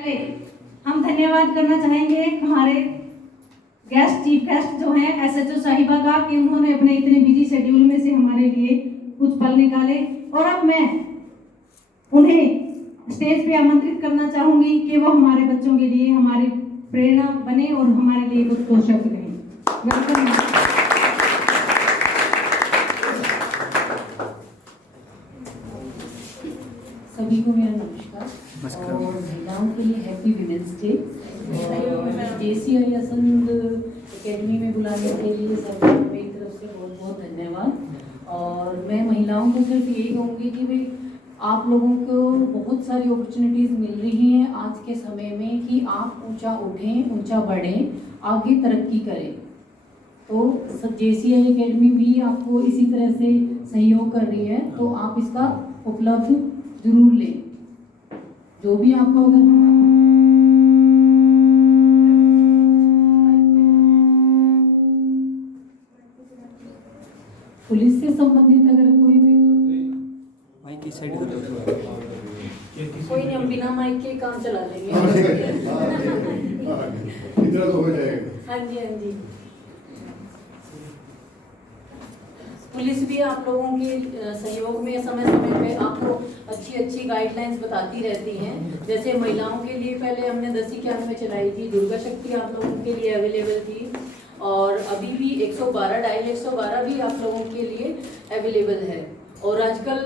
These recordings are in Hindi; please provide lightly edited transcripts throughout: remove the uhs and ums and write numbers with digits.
पहले हम धन्यवाद करना चाहेंगे हमारे गेस्ट चीफ गेस्ट जो हैं एसएचओ साहिबा का कि उन्होंने अपने इतने बिजी शेड्यूल में से हमारे लिए कुछ पल निकाले। और अब मैं उन्हें स्टेज पे आमंत्रित करना चाहूंगी कि वो हमारे बच्चों के लिए हमारी प्रेरणा बने और हमारे लिए कुछ पोषक करें। वेलकम। सभी को मेरा नमस्कार और महिलाओं के लिए happy women's day. JCI Assandh academy में बुलाने के लिए सभी मेरी तरफ से बहुत बहुत धन्यवाद। और मैं महिलाओं को सिर्फ यही कहूँगी कि भाई आप लोगों को बहुत सारी अपॉर्चुनिटीज़ मिल रही हैं आज के समय में कि आप ऊंचा उठें, ऊंचा बढ़ें, आगे तरक्की करें। तो JCI एकेडमी भी आपको इसी तरह से सहयोग कर रही है, तो आप इसका उपलब्ध जरूर लें। जो भी आपको अगर पुलिस से संबंधित अगर कोई भी माइक की साइड कर दो। कोई नहीं, हम बिना माइक के काम चला लेंगे। इतना तो हो जाएगा। हाँ जी, हाँ जी। पुलिस भी आप लोगों के सहयोग में समय समय पे आपको अच्छी अच्छी गाइडलाइंस बताती रहती हैं। जैसे महिलाओं के लिए पहले हमने 1091 चलाई थी, दुर्गा शक्ति आप लोगों के लिए अवेलेबल थी, और अभी भी 112 डायल 112 भी आप लोगों के लिए अवेलेबल है। और आजकल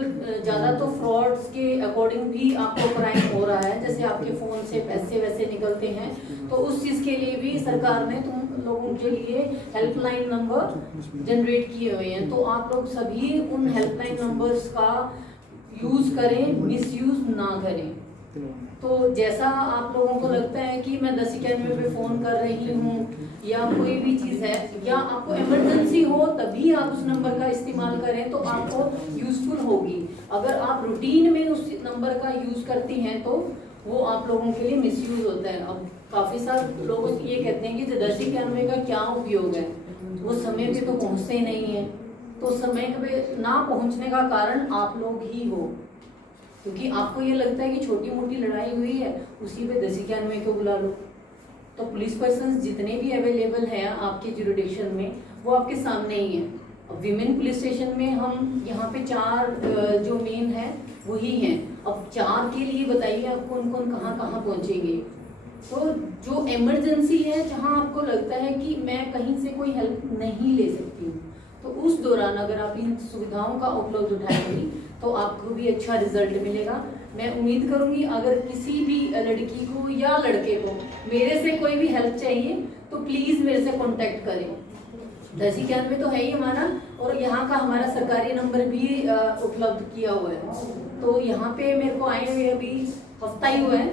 ज़्यादा तो फ्रॉड्स के अकॉर्डिंग भी आपको क्राइम हो रहा है, जैसे आपके फ़ोन से पैसे वैसे निकलते हैं, तो उस चीज़ के लिए भी सरकार ने तुम लोगों के लिए हेल्पलाइन नंबर जनरेट किए हुए हैं। तो आप लोग सभी उन हेल्पलाइन नंबर्स का यूज़ करें, मिसयूज़ ना करें। तो जैसा आप लोगों को लगता है कि मैं 1091 पे फ़ोन कर रही हूँ या कोई भी चीज़ है या आपको इमरजेंसी हो तभी आप उस नंबर का इस्तेमाल करें तो आपको यूज़फुल होगी। अगर आप रूटीन में उस नंबर का यूज़ करती हैं तो वो आप लोगों के लिए मिसयूज़ होता है। अब काफ़ी सारे लोग ये कहते हैं कि 1091 का क्या उपयोग है, वो समय पे तो पहुँचते नहीं हैं। तो समय पे ना पहुँचने का कारण आप लोग ही हो, क्योंकि आपको ये लगता है कि छोटी मोटी लड़ाई हुई है उसी पे 1091 को बुला लो। तो पुलिस पर्सन जितने भी अवेलेबल हैं आपके जुरिडिक्शन में वो आपके सामने ही हैं। अब विमेन पुलिस स्टेशन में हम यहाँ पे 4 जो मेन है वही हैं। अब 4 के लिए बताइए आप कौन कौन कहाँ कहाँ पहुँचेंगे। तो जो इमरजेंसी है, जहाँ आपको लगता है कि मैं कहीं से कोई हेल्प नहीं ले सकती हूँ, तो उस दौरान अगर आप इन सुविधाओं का उपलब्ध उठाएंगी तो आपको भी अच्छा रिजल्ट मिलेगा। मैं उम्मीद करूंगी अगर किसी भी लड़की को या लड़के को मेरे से कोई भी हेल्प चाहिए तो प्लीज़ मेरे से कांटेक्ट करें। 1091 तो है ही हमारा, और यहाँ का हमारा सरकारी नंबर भी उपलब्ध किया हुआ है। तो यहाँ पे मेरे को आए हुए अभी हफ्ता ही हुआ है,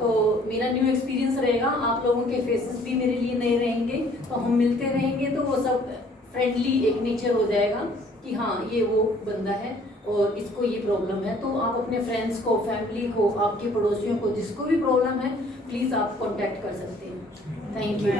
तो मेरा न्यू एक्सपीरियंस रहेगा। आप लोगों के फेसेस भी मेरे लिए नए रहेंगे, तो हम मिलते रहेंगे तो वो सब फ्रेंडली एक नेचर हो जाएगा कि हाँ ये वो बंदा है और इसको ये प्रॉब्लम है। तो आप अपने फ्रेंड्स को, फैमिली को, आपके पड़ोसियों को, जिसको भी प्रॉब्लम है प्लीज़ आप कांटेक्ट कर सकते हैं। Thank you.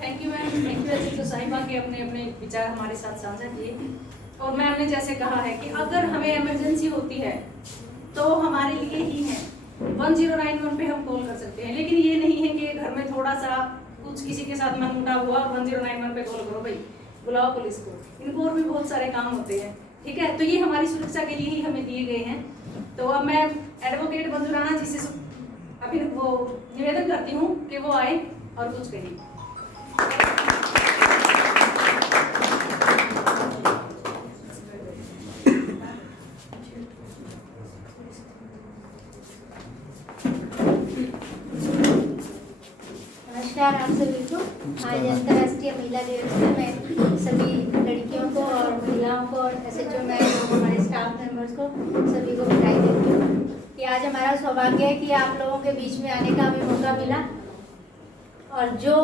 Thank you ma'am, thank you SHO साहिबा के अपने अपने विचार हमारे साथ साझा किए। और मैम ने जैसे कहा है कि अगर हमें इमरजेंसी होती है तो हमारे लिए ही है 1091 पे हम कॉल कर सकते हैं। लेकिन ये नहीं है कि घर में थोड़ा सा कुछ किसी के साथ मनमुटाव हुआ और 1091 पे कॉल करो, भाई बुलाओ पुलिस को। इनको और भी बहुत सारे काम होते हैं, ठीक है। तो ये हमारी सुरक्षा के लिए ही हमें दिए गए हैं। तो अब मैं एडवोकेट मंजू राणा जी से अभी वो निवेदन करती हूँ कि वो आए और कुछ कहिए। नमस्कार आप सभी को। आज अंतर्राष्ट्रीय महिला दिवस पर मैं सभी लड़कियों को और महिलाओं को और एसएचओ मैम और हमारे स्टाफ मेंबर्स को सभी को बधाई देती हूँ कि आज हमारा सौभाग्य है कि आप लोगों के बीच में आने का हमें मौका मिला। और जो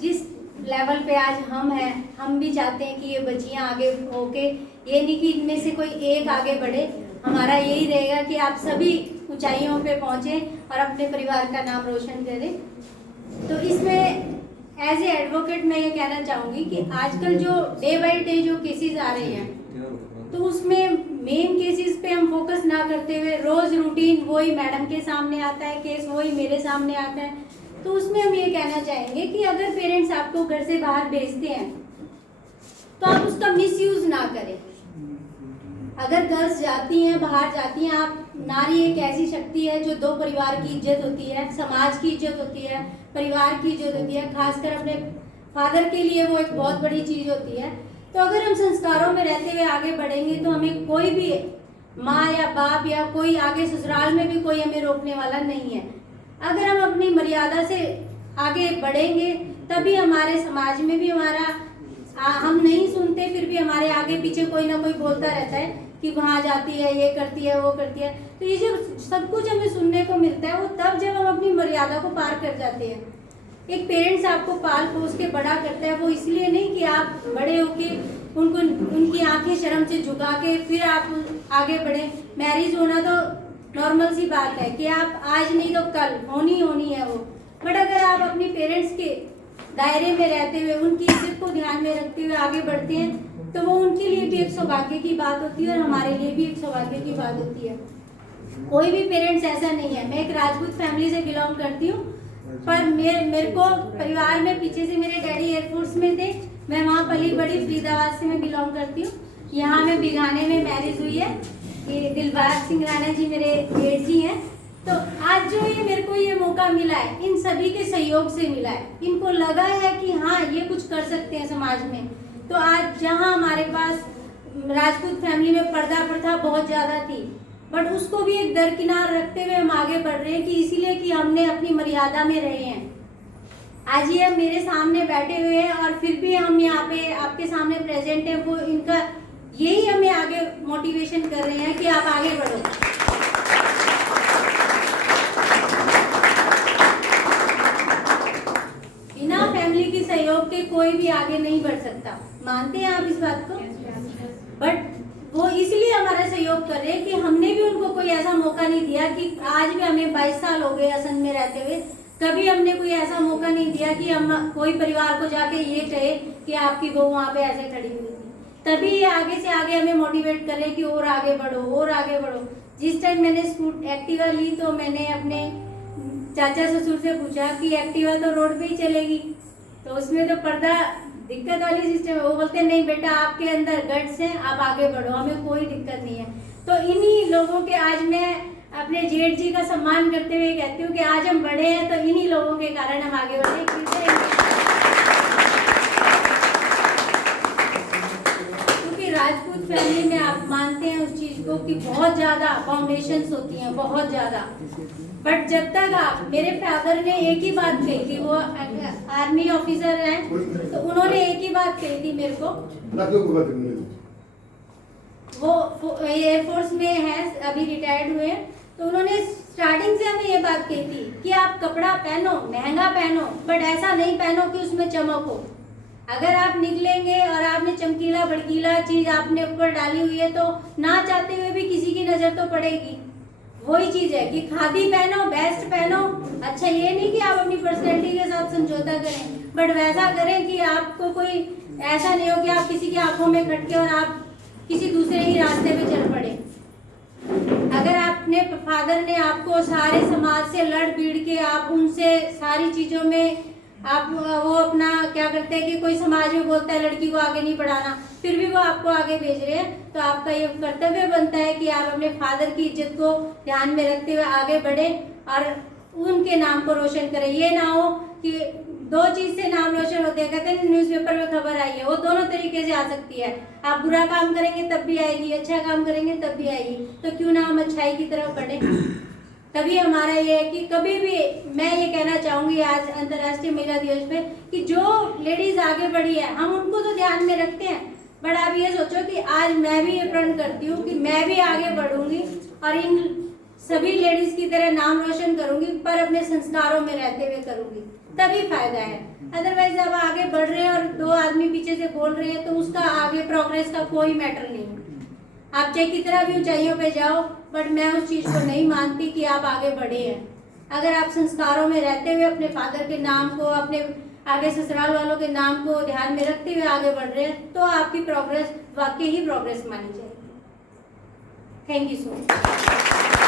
जिस लेवल पे आज हम हैं, हम भी चाहते हैं कि ये बच्चियाँ आगे होके, ये नहीं कि इनमें से कोई एक आगे बढ़े, हमारा यही रहेगा कि आप सभी ऊंचाइयों पे पहुँचें और अपने परिवार का नाम रोशन करें। तो इसमें एज ए एडवोकेट मैं ये कहना चाहूँगी कि आजकल जो डे बाय डे जो केसेस आ रहे हैं, तो उसमें मेन केसेस पे हम फोकस ना करते हुए रोज रूटीन वही मैडम के सामने आता है केस, वही मेरे सामने आता है, तो उसमें हम ये कहना चाहेंगे कि अगर पेरेंट्स आपको घर से बाहर भेजते हैं तो आप उसका मिसयूज ना करें। अगर गर्ल्स जाती हैं, बाहर जाती हैं, आप नारी एक ऐसी शक्ति है जो दो परिवार की इज्जत होती है, समाज की इज्जत होती है, परिवार की इज्जत होती है, खासकर अपने फादर के लिए वो एक बहुत बड़ी चीज होती है। तो अगर हम संस्कारों में रहते हुए आगे बढ़ेंगे तो हमें कोई भी माँ या बाप या कोई आगे ससुराल में भी कोई हमें रोकने वाला नहीं है। अगर हम अपनी मर्यादा से आगे बढ़ेंगे तभी हमारे समाज में भी हम नहीं सुनते, फिर भी हमारे आगे पीछे कोई ना कोई बोलता रहता है कि वहाँ जाती है, ये करती है, वो करती है। तो ये जो सब कुछ हमें सुनने को मिलता है वो तब जब हम अपनी मर्यादा को पार कर जाते हैं। एक पेरेंट्स आपको पाल पोस के बड़ा करता है, वो इसलिए नहीं कि आप बड़े होके उनको उनकी आंखें शर्म से झुका के फिर आप आगे बढ़े। मैरिज होना तो नॉर्मल सी बात है कि आप आज नहीं तो कल होनी है वो, बट अगर आप अपनी पेरेंट्स के दायरे में रहते हुए उनकी इज्जत को ध्यान में रखते हुए आगे बढ़ते हैं तो वो उनके लिए भी एक सौभाग्य की बात होती है और हमारे लिए भी एक सौभाग्य की बात होती है। कोई भी पेरेंट्स ऐसा नहीं है। मैं एक राजपूत फैमिली से बिलोंग करती हूँ, पर मेरे को परिवार में पीछे से मेरे डैडी एयरफोर्स में थे, मैं वहाँ पली बड़ी, फरीदाबाद से मैं बिलोंग करती हूँ। यहाँ में बिगाने में मैरिज हुई है, ये दिलबाग सिंह राणा जी मेरे जेठ जी हैं। तो आज जो ये मेरे को ये मौका मिला है इन सभी के सहयोग से मिला है। इनको लगा है कि हाँ ये कुछ कर सकते हैं समाज में। तो आज जहाँ हमारे पास राजपूत फैमिली में पर्दा प्रथा बहुत ज़्यादा थी, बट उसको भी एक दरकिनार रखते हुए हम आगे बढ़ रहे हैं कि इसीलिए कि हमने अपनी मर्यादा में रहे हैं। आज ये मेरे सामने बैठे हुए हैं और फिर भी हम यहाँ पे आपके सामने प्रेजेंट है, वो इनका यही हमें आगे मोटिवेशन कर रहे हैं कि आप आगे बढ़ो। बिना फैमिली की सहयोग के कोई भी आगे नहीं बढ़ सकता। मानते हैं आप इस बात को? बट वो इसलिए हमारा सहयोग कर रहे हैं कि हमने भी उनको कोई ऐसा मौका नहीं दिया कि आज भी हमें 22 साल हो गए असंध में रहते हुए, कभी हमने कोई ऐसा मौका नहीं दिया कि हम कोई परिवार को जाके ये कहे कि आपकी बहू वहाँ पे ऐसे खड़ी हुई थी। तभी ये आगे से आगे हमें मोटिवेट कर रहे हैं कि और आगे बढ़ो, और आगे बढ़ो। जिस टाइम मैंने एक्टिवा ली तो मैंने अपने चाचा ससुर से पूछा कि एक्टिवा तो रोड पे ही चलेगी, तो उसमें तो पर्दा दिक्कत वाली सिस्टम है। वो बोलते नहीं बेटा आपके अंदर गट्स हैं, आप आगे बढ़ो, हमें कोई दिक्कत नहीं है। तो इन्हीं लोगों के आज मैं अपने जेठ जी का सम्मान करते हुए कहती हूँ कि आज हम बढ़े हैं तो इन्हीं लोगों के कारण हम आगे बढ़े। क्योंकि राजपूत फैमिली में आप मानते हैं उस चीज को कि बहुत ज्यादा फाउंडेशंस होती हैं, बहुत ज्यादा। बट जब तक मेरे फादर ने एक ही बात कही थी, वो आर्मी ऑफिसर हैं, तो उन्होंने एक ही बात कही थी मेरे को, वो एयरफोर्स में है, अभी रिटायर्ड हुए हैं। तो उन्होंने स्टार्टिंग से हमें ये बात कही थी कि आप कपड़ा पहनो, महंगा पहनो, बट ऐसा नहीं पहनो कि उसमें चमक हो। अगर आप निकलेंगे और आपने चमकीला भड़कीला चीज आपने ऊपर डाली हुई है तो ना चाहते हुए भी किसी की नजर तो पड़ेगी। वही चीज है कि खादी पहनो, बेस्ट पहनो। अच्छा ये नहीं कि आप अपनी पर्सनैलिटी के साथ समझौता करें, बट वैसा करें कि आपको कोई ऐसा नहीं हो कि आप किसी की आंखों में खटके और आप किसी दूसरे ही रास्ते पे चल पड़े। अगर आपने फादर ने आपको सारे समाज से लड़ भीड़ के आप उनसे सारी चीजों में आप वो अपना क्या करते हैं कि कोई समाज में बोलता है लड़की को आगे नहीं बढ़ाना, फिर भी वो आपको आगे भेज रहे हैं, तो आपका ये कर्तव्य बनता है कि आप अपने फादर की इज्जत को ध्यान में रखते हुए आगे बढ़े और उनके नाम को रोशन करें। ये ना हो कि दो चीज से नाम रोशन होते हैं, कहते हैं न्यूज़पेपर में खबर आई है, वो दोनों तरीके से आ सकती है। आप बुरा काम करेंगे तब भी आएगी, अच्छा काम करेंगे तब भी आएगी। तो क्यों ना हम अच्छाई की तरफ बढ़े। तभी हमारा ये है कि कभी भी मैं ये कहना चाहूंगी आज अंतर्राष्ट्रीय महिला दिवस पे कि जो लेडीज आगे बढ़ी है हम उनको तो ध्यान में रखते हैं, बट आप ये सोचो कि आज मैं भी ये प्रण करती हूँ कि मैं भी आगे बढ़ूंगी और इन सभी लेडीज की तरह नाम रोशन करूंगी, पर अपने संस्कारों में रहते हुए करूंगी, तभी फायदा है। अदरवाइज आप आगे बढ़ रहे हैं और दो आदमी पीछे से बोल रहे हैं तो उसका आगे प्रोग्रेस का कोई मैटर नहीं है। आप चाहे कितना भी ऊंचाइयों पे जाओ, बट मैं उस चीज को नहीं मानती कि आप आगे बढ़े हैं। अगर आप संस्कारों में रहते हुए अपने फादर के नाम को, अपने आगे ससुराल वालों के नाम को ध्यान में रखते हुए आगे बढ़ रहे हैं, तो आपकी प्रोग्रेस वाकई ही प्रोग्रेस मानी जाएगी। Thank you so much.